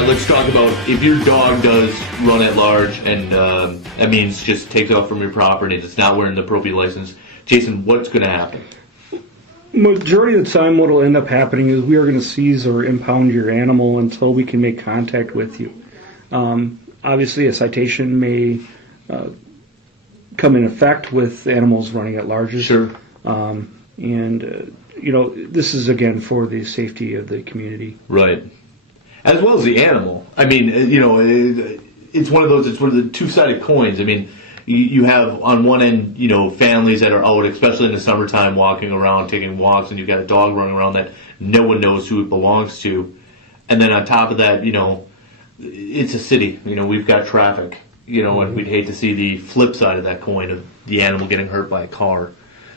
Matt, let's talk about if your dog does run at large and that means just takes off from your property and it's not wearing the appropriate license. Jason, what's going to happen? Majority of the time what will end up happening is we are going to seize or impound your animal until we can make contact with you. Obviously, a citation may come in effect with animals running at large. Sure. This is, again, for the safety of the community. Right. As well as the animal. I mean, it's one of the two-sided coins. I mean, you have on one end, families that are out, especially in the summertime, walking around, taking walks, and you've got a dog running around that no one knows who it belongs to. And then on top of that, it's a city. We've got traffic. And we'd hate to see the flip side of that coin of the animal getting hurt by a car.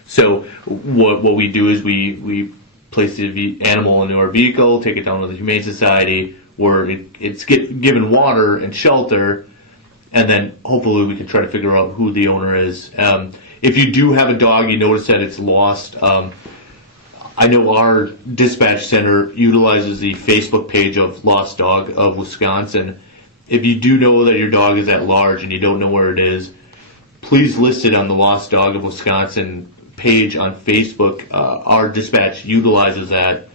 So what we do is we place the animal into our vehicle, take it down to the Humane Society, where it's given water and shelter, and then hopefully we can try to figure out who the owner is. If you do have a dog, you notice that it's lost. I know our dispatch center utilizes the Facebook page of Lost Dog of Wisconsin. If you do know that your dog is at large and you don't know where it is, please list it on the Lost Dog of Wisconsin page on Facebook. Our dispatch utilizes that,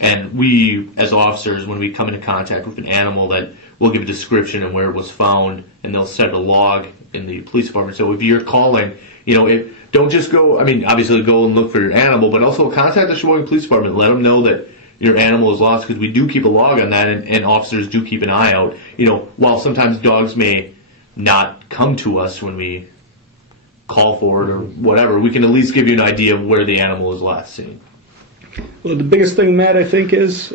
and we, as officers, when we come into contact with an animal, that we'll give a description and where it was found, and they'll set a log in the police department. So if you're calling, don't just go, obviously go and look for your animal, but also contact the Sheboygan Police Department. Let them know that your animal is lost, because we do keep a log on that, and officers do keep an eye out. While sometimes dogs may not come to us when we call for it or whatever, we can at least give you an idea of where the animal is last seen. Well, the biggest thing, Matt, I think is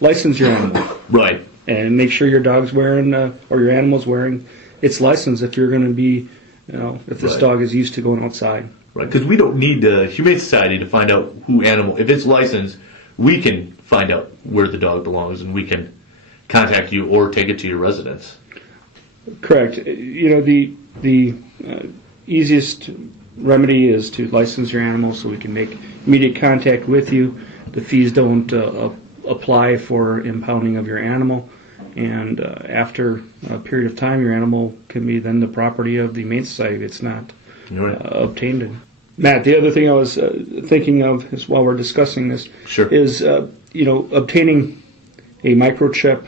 license your animal. Right. And make sure your dog's wearing, or your animal's wearing its license if you're going to be, if this dog is used to going outside. Right, because we don't need the Humane Society to find out who animal, if it's licensed, we can find out where the dog belongs, and we can contact you or take it to your residence. Correct. The easiest remedy is to license your animal so we can make immediate contact with you. The fees don't apply for impounding of your animal, and after a period of time, your animal can be then the property of the Humane Society. It's not obtained in. Matt, the other thing I was thinking of is, while we're discussing this, is obtaining a microchip.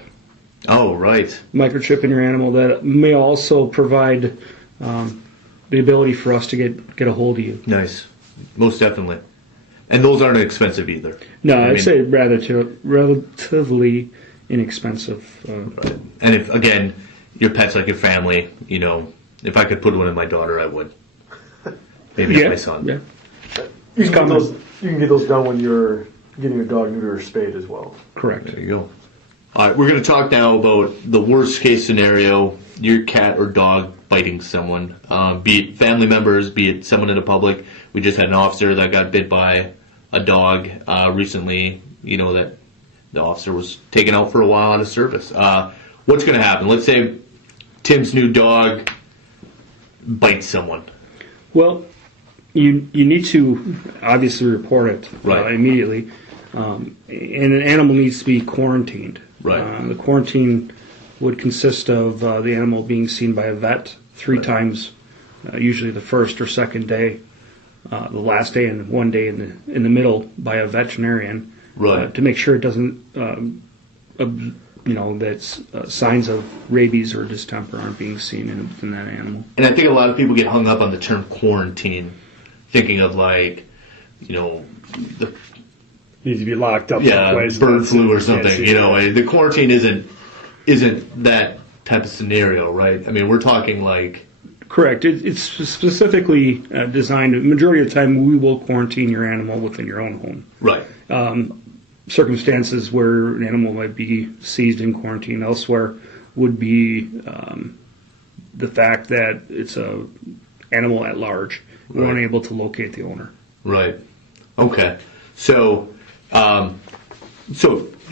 Oh, right. Microchip in your animal that may also provide the ability for us to get a hold of you. Nice, most definitely. And those aren't expensive either. No, I'd say relatively inexpensive. Right. And if, again, your pet's like your family, if I could put one in my daughter, I would. Maybe not my son. Yeah. You can get those done when you're getting your dog neutered or spayed as well. Correct. There you go. All right, we're going to talk now about the worst case scenario, your cat or dog biting someone, be it family members, be it someone in the public. We just had an officer that got bit by a dog recently, that the officer was taken out for a while out of service. What's going to happen? Let's say Tim's new dog bites someone. Well, you need to obviously report it immediately, and an animal needs to be quarantined. Right. The quarantine would consist of the animal being seen by a vet 3 times, usually the first or second day, the last day, and one day in the middle by a veterinarian, to make sure it doesn't, that signs of rabies or distemper aren't being seen in that animal. And I think a lot of people get hung up on the term quarantine, thinking of needs to be locked up. Bird flu or something. The quarantine isn't that type of scenario, right? We're talking like. Correct. It's specifically designed. The majority of the time, we will quarantine your animal within your own home. Right. Circumstances where an animal might be seized in quarantine elsewhere would be the fact that it's a animal at large. We're unable to locate the owner. Right. Okay. So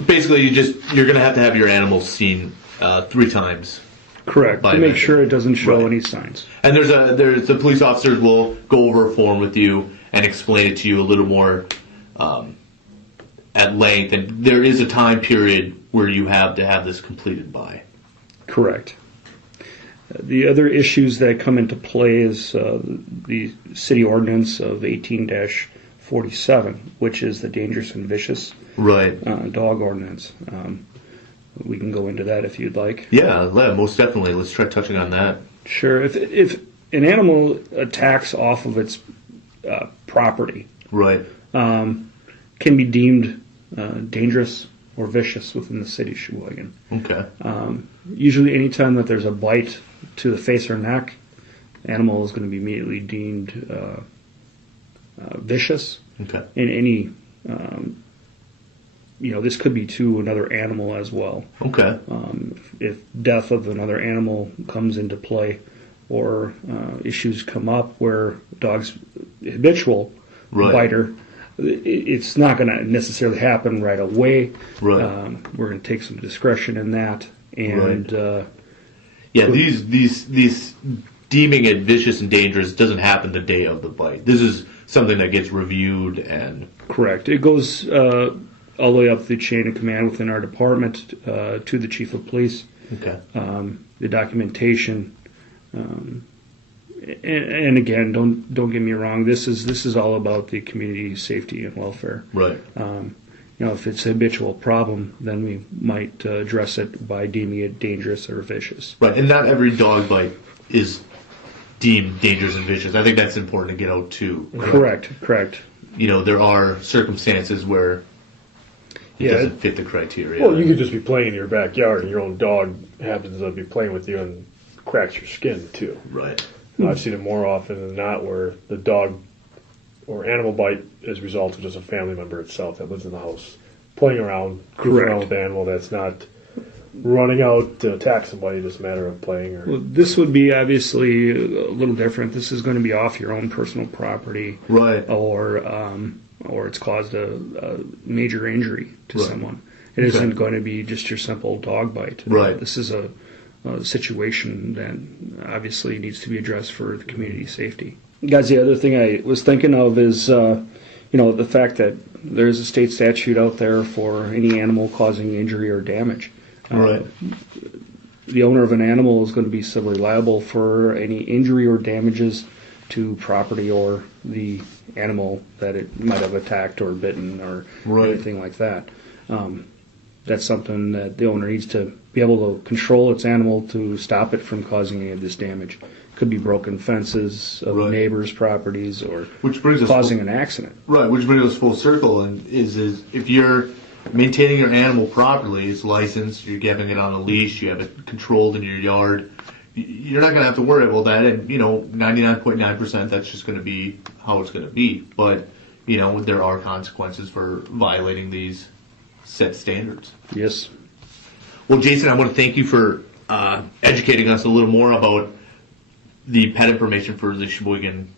basically, you're going to have your animal seen 3 times. Correct. To make sure it doesn't show any signs. And there's the police officers will go over a form with you and explain it to you a little more at length, and there is a time period where you have to have this completed by. Correct. The other issues that come into play is the city ordinance of 18-47, which is the dangerous and vicious Right. dog ordinance. We can go into that if you'd like. Yeah, most definitely. Let's try touching on that. Sure. If an animal attacks off of its property, Right. can be deemed dangerous or vicious within the city of Sheboygan. Okay. Usually anytime that there's a bite to the face or neck, the animal is going to be immediately deemed vicious. Okay. And any, this could be to another animal as well. Okay. If death of another animal comes into play, or issues come up where dog's habitual Right. biter, it's not going to necessarily happen right away. Right. We're going to take some discretion in that, and Yeah, these deeming it vicious and dangerous doesn't happen the day of the bite. This is something that gets reviewed and correct. It goes all the way up the chain of command within our department to the chief of police. okay. The documentation, and again, don't get me wrong. This is all about the community safety and welfare. Right. If it's a habitual problem, then we might address it by deeming it dangerous or vicious. Right, and not every dog bite is deemed dangerous and vicious. I think that's important to get out too. Correct. There are circumstances where it Yeah. doesn't fit the criteria. Well, you could just be playing in your backyard and your own dog happens to be playing with you and cracks your skin too. Right. I've seen it more often than not where the dog or animal bite is a result of just a family member itself that lives in the house playing around, goofing Correct. around with the animal that's not running out to attack somebody, just a matter of playing. Or Well, this would be obviously a little different. This is going to be off your own personal property, Right. or it's caused a major injury to Right. someone. It isn't going to be just your simple dog bite. Right. This is a situation that obviously needs to be addressed for the community safety. Guys, the other thing I was thinking of is, the fact that there's a state statute out there for any animal causing injury or damage. Right. The owner of an animal is going to be civilly liable for any injury or damages to property or the animal that it might have attacked or bitten or Right. anything like that. That's something that the owner needs to be able to control its animal to stop it from causing any of this damage. Could be broken fences of Right. neighbors' properties or Which brings us causing an accident. Right, which brings us full circle, and is if you're maintaining your animal properly, it's licensed, you're having it on a leash, you have it controlled in your yard, you're not going to have to worry about that, and 99.9% that's just going to be how it's going to be. But there are consequences for violating these set standards. Yes. Well, Jason, I want to thank you for educating us a little more about the pet information for the Sheboygan,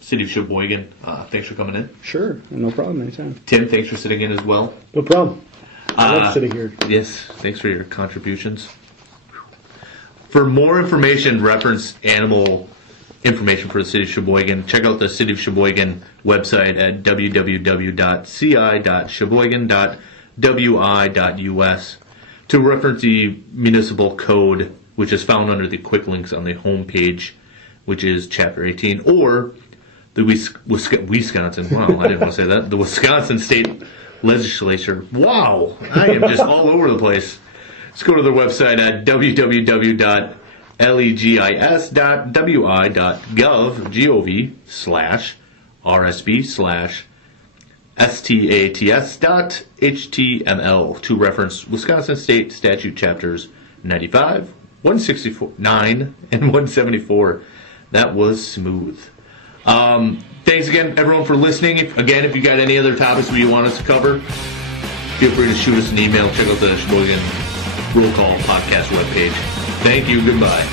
city of Sheboygan. Thanks for coming in. Sure. No problem. Anytime. Tim, thanks for sitting in as well. no problem. I love sitting here. Yes, thanks for your contributions. For more information, reference animal information for the city of Sheboygan, check out the City of Sheboygan website at www.ci.sheboygan.wi.us. To reference the municipal code, which is found under the quick links on the home page, which is Chapter 18, or the Wisconsin, wow, I didn't want to say that, the Wisconsin State Legislature. Wow, I am just all over the place. Let's go to their website at www.legis.wi.gov/RSB/STATS.html to reference Wisconsin State Statute Chapters 95, 169, and 174. That was smooth. Thanks again, everyone, for listening. If you got any other topics you want us to cover, feel free to shoot us an email. Check out the Sheboygan Roll Call podcast webpage. Thank you. Goodbye.